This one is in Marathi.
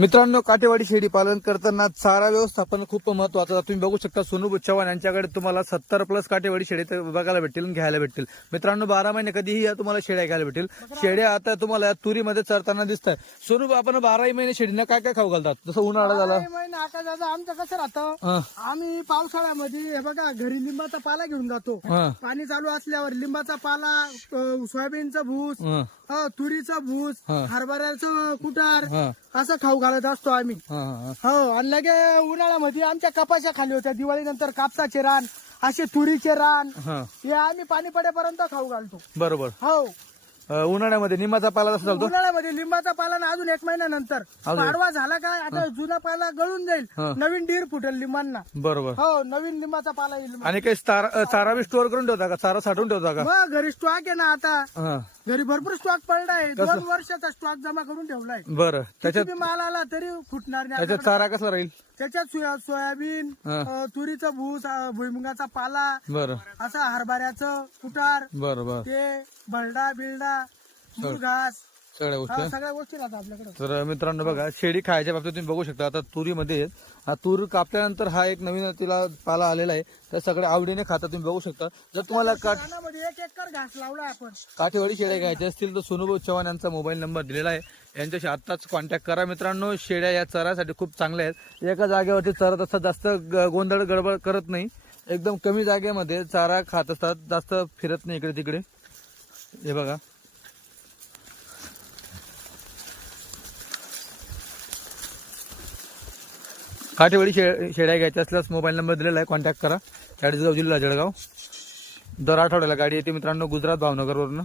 मित्रांनो, काटेवाडी शेळी पालन करताना चारा व्यवस्थापन खूप महत्वाचं आहे. तुम्ही बघू शकता सोनू चव्हाण यांच्याकडे तुम्हाला 70+ काटेवाडी शेळी बघायला भेटतील, घ्यायला भेटतील. मित्रांनो, 12 महिने कधीही या तुम्हाला शेळ्या घ्यायला भेटतील. शेळ्या आता तुम्हाला तुरीमध्ये चरताना दिसत आहे. सोनू, आपण 12 महिने शेळींना काय काय खाऊ घालतात? जसं उन्हाळा झाला, आता दादा आमचं कसं राहतं, आम्ही पावसाळ्यामध्ये हे बघा घरी लिंबाचा पाला घेऊन जातो. पाणी चालू असल्यावर लिंबाचा पाला, सोयाबीनचा भूस, तुरीचा भूस, हरभऱ्याचं कुटार असं खाऊ घालत असतो आम्ही. हो, आणि लगे उन्हाळ्यामध्ये आमच्या कपाशा खाली होत्या. दिवाळीनंतर कापसाचे रान, असे तुरीचे रान, हे आम्ही पाणी पडेपर्यंत खाऊ घालतो. बरोबर. हो, उन्हाळ्यामध्ये निंबाचा पाला कसा चालतो? उन्हाळ्यामध्ये लिंबाचा पाला ना अजून 1 महिन्यानंतर पाडवा झाला काय, आता जुना पाला गळून जाईल, नवीन डीर फुटेल लिंबांना. बरोबर. हो, नवीन लिंबाचा पाला येईल. आणि काही चारा बी स्टोअर करून ठेवता का? चारा साठवून ठेवता का? मग घरी स्टॉक आहे ना, आता घरी भरपूर स्टॉक पडलाय. 2 वर्षाचा स्टॉक जमा करून ठेवलाय. बरं. त्याच्यात किती माल आला तरी फुटणार नाही. त्याच्यात चारा कसा राहील? त्याच्यात सोयाबीन, तुरीचं भूस, भुईमुगाचा पाला, बरं, असा हरभऱ्याचं कुटार, बरोबर, ते भरडा बिलडा, घास, सगळ्या गोष्टी. सगळ्या गोष्टी राहतात आपल्याकडे. तर मित्रांनो बघा, शेळी खायच्या बाबतीत तुम्ही बघू शकता. आता तुरीमध्ये हा तूर कापल्यानंतर हा एक नवीन तिला पाला आलेला आहे. तर सगळे आवडीने खाता तुम्ही बघू शकता. जर तुम्हाला 1 एकर घास लावलाय आपण. काठेवाडी शेळ्या घ्यायच्या असतील तर सोनू चव्हाण यांचा मोबाईल नंबर दिलेला आहे. यांच्याशी आत्ताच कॉन्टॅक्ट करा. मित्रांनो, शेळ्या या चरासाठी खूप चांगल्या आहेत. एका जागेवरती चरत असतात, जास्त गोंधळ गडबड करत नाही. एकदम कमी जागेमध्ये चारा खात असतात, जास्त फिरत नाही इकडे तिकडे. हे बघा, काठेवाडी शेळ्या घ्यायच्या असल्यास मोबाईल नंबर दिलेला आहे, कॉन्टॅक्ट करा. चाळीसगाव जिल्हा जळगाव. दर आठवड्याला गाडी येते मित्रांनो, गुजरात भावनगरवरून.